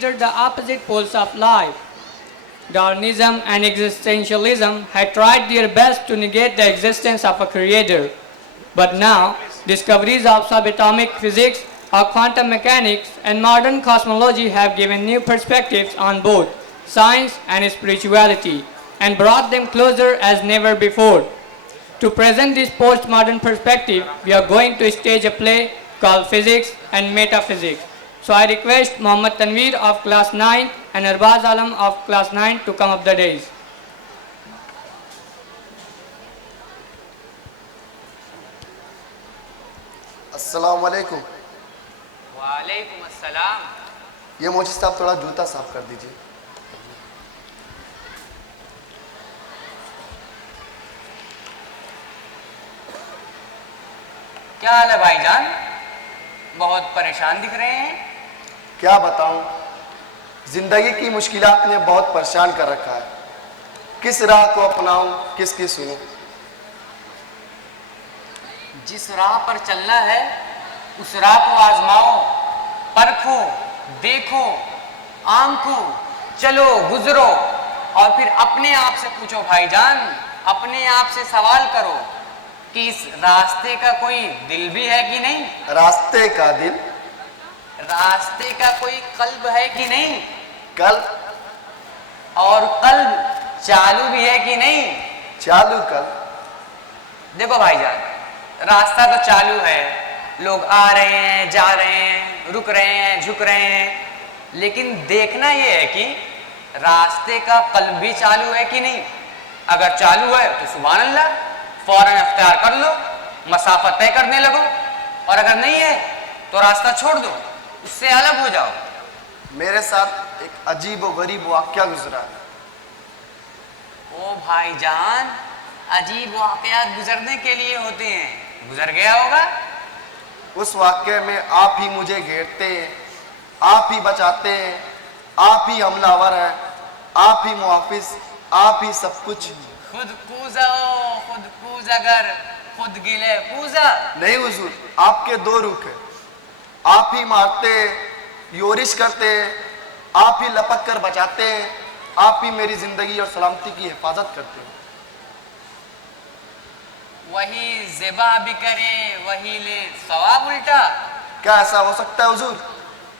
considered the opposite poles of life. Darwinism and existentialism had tried their best to negate the existence of a creator. But now, discoveries of subatomic physics, of quantum mechanics, and modern cosmology have given new perspectives on both science and spirituality and brought them closer as never before. To present this postmodern perspective, we are going to stage a play called Physics and Metaphysics. So I request Mohammad Tanveer of class 9 and Arbaz Alam of class 9 to come up the dais. अस्सलाम वालेकुम। वालेकुम अस्सलाम। ये मोची साहब थोड़ा जूता साफ कर दीजिए। क्या हाल है भाईजान? बहुत परेशान दिख रहे हैं। क्या बताऊं, जिंदगी की मुश्किलात ने बहुत परेशान कर रखा है। किस राह को अपनाऊं, किसकी सुनूं? जिस राह पर चलना है उस राह को आजमाओ, परखो, देखो, आंको, चलो, गुजरो और फिर अपने आप से पूछो भाईजान, अपने आप से सवाल करो कि इस रास्ते का कोई दिल भी है कि नहीं? रास्ते का दिल? रास्ते का कोई कल्ब है कि नहीं? कल्ब? और कल्ब चालू भी है कि नहीं? चालू कल्ब? देखो भाईजान, रास्ता तो चालू है, लोग आ रहे हैं, जा रहे हैं, रुक रहे हैं, झुक रहे हैं, लेकिन देखना यह है कि रास्ते का कल्ब भी चालू है कि नहीं। अगर चालू है तो सुभान अल्लाह, फौरन इख्तियार कर लो, मसाफा तय करने लगो, और अगर नहीं है तो रास्ता छोड़ दो, उससे अलग हो जाओ। मेरे साथ एक अजीब और गरीब वाक़या गुजरा है। ओ भाईजान, अजीब वाक़यात गुजरने के लिए होते हैं, गुजर गया होगा। उस वाक़ये में आप ही मुझे घेरते हैं, आप ही बचाते हैं, आप ही हमलावर हैं, आप ही मुहाफिज, आप ही सब कुछ। खुद कूजा हो, खुद कूज, अगर खुद गिले पूजा। नहीं हुजूर, आपके दो रुख है। आप ही मारते, योरिश करते, आप ही लपक कर बचाते हैं, आप ही मेरी जिंदगी और सलामती की हिफाजत करते हैं। वही ज़िबा भी करे, वही ले सवाब उल्टा। क्या ऐसा हो सकता है हुजूर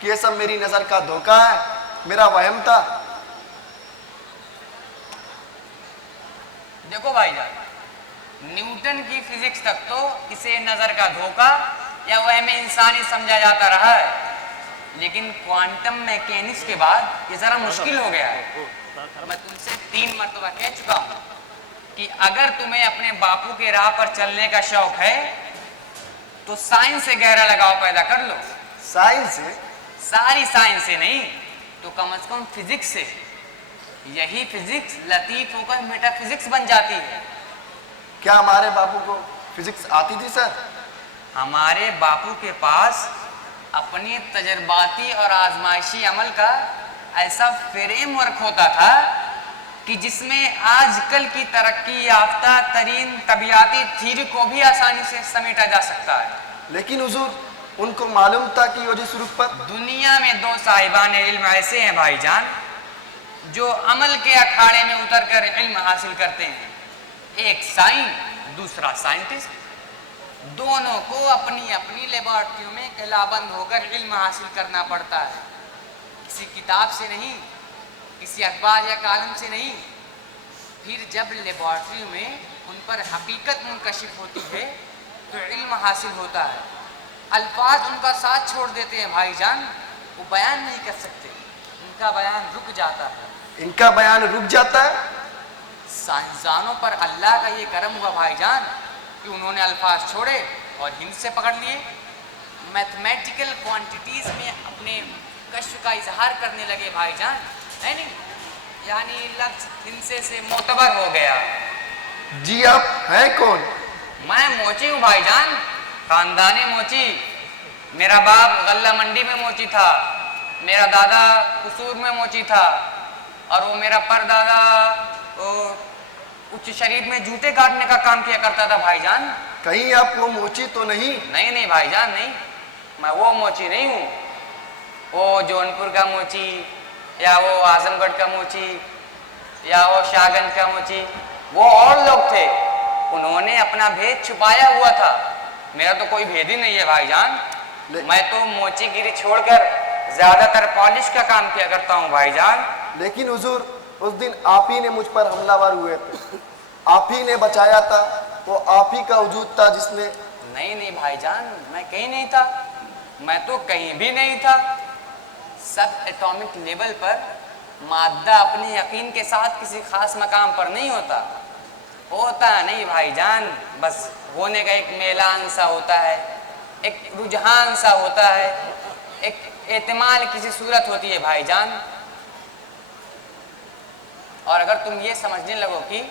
कि ये सब मेरी नजर का धोखा है, मेरा वहम था? देखो भाईजान, न्यूटन की फिजिक्स तक तो इसे नजर का धोखा या वहम इंसानी समझा जाता रहा है, लेकिन क्वांटम मैकेनिक्स के बाद ये जरा मुश्किल हो गया है। मैं तुमसे 3 मरतबा कह चुका हूं कि अगर तुम्हें अपने बापू के राह पर चलने का शौक है तो साइंस से गहरा लगाव पैदा कर लो। साइंस से? सारी साइंस से नहीं तो कम से कम फिजिक्स से। यही फिजिक्स लतीफ होकर मेटाफिजिक्स बन जाती है। क्या हमारे बापू को फिजिक्स आती थी सर? हमारे बापू के पास अपने तजर्बाती और आजमाइशी अमल का ऐसा फ्रेमवर्क होता था कि जिसमें आजकल की तरक्की याफ्ता तरीन तबियाती थ्योरी को भी आसानी से समेटा जा सकता है। लेकिन हुजूर, उनको मालूम था कि वो जिस रुख पर दुनिया में 2 साहिबान इल्म ऐसे हैं भाईजान जो अमल के अखाड़े में उतरकर इल्म हासिल करते हैं, एक साइंस, दूसरा साइंटिस्ट। दोनों को अपनी अपनी लेबोरेटरियों में कलाबंद होकर इल्म हासिल करना पड़ता है, किसी किताब से नहीं, किसी अखबार या कालम से नहीं। फिर जब लेबोरेटरी में उन पर हकीकत मुनकशिफ होती है तो इल्म हासिल होता है। अल्फाज उनका साथ छोड़ देते हैं भाईजान, वो बयान नहीं कर सकते, उनका बयान रुक जाता है। इनका बयान रुक जाता है? साइंसदानों पर अल्लाह का ये करम हुआ भाईजान कि उन्होंने अल्फाज छोड़े और हिंद से पकड़ लिए। मैथमेटिकल क्वांटिटीज में अपने कश्फ का इजहार करने लगे भाईजान, है नहीं? यानी लफ्ज हिंसे से मोतबर हो गया। जी आप हैं कौन? मैं मोची हूँ भाईजान, खानदानी मोची। मेरा बाप गल्ला मंडी में मोची था, मेरा दादा कसूर में मोची था, और वो मेरा परदादा उच्च शरीफ में जूते काटने का काम किया करता था भाईजान। कहीं आप वो मोची तो नहीं? नहीं नहीं भाईजान, नहीं, मैं वो मोची नहीं हूँ। वो जौनपुर का मोची, या वो आजमगढ़ का मोची, या वो शाहगंज का मोची, वो और लोग थे, उन्होंने अपना भेद छुपाया हुआ था। मेरा तो कोई भेद ही नहीं है भाईजान। मैं तो मोचीगिरी छोड़कर ज्यादातर पॉलिश का काम किया करता हूँ भाईजान। लेकिन हुजूर, उस दिन आप ही ने मुझ पर हमलावर हुए थे, आप ही ने बचाया था, वो आप ही का वजूद था जिसने। नहीं नहीं भाईजान, मैं कहीं नहीं था, मैं तो कहीं भी नहीं था। सब एटॉमिक लेवल पर मादा अपने यकीन के साथ किसी खास मकाम पर नहीं होता नहीं भाईजान। बस होने का एक मेलान सा होता है, एक रुझान सा होता है, एक एहतिमाल किसी सूरत होती है भाईजान। और अगर तुम ये समझने लगो कि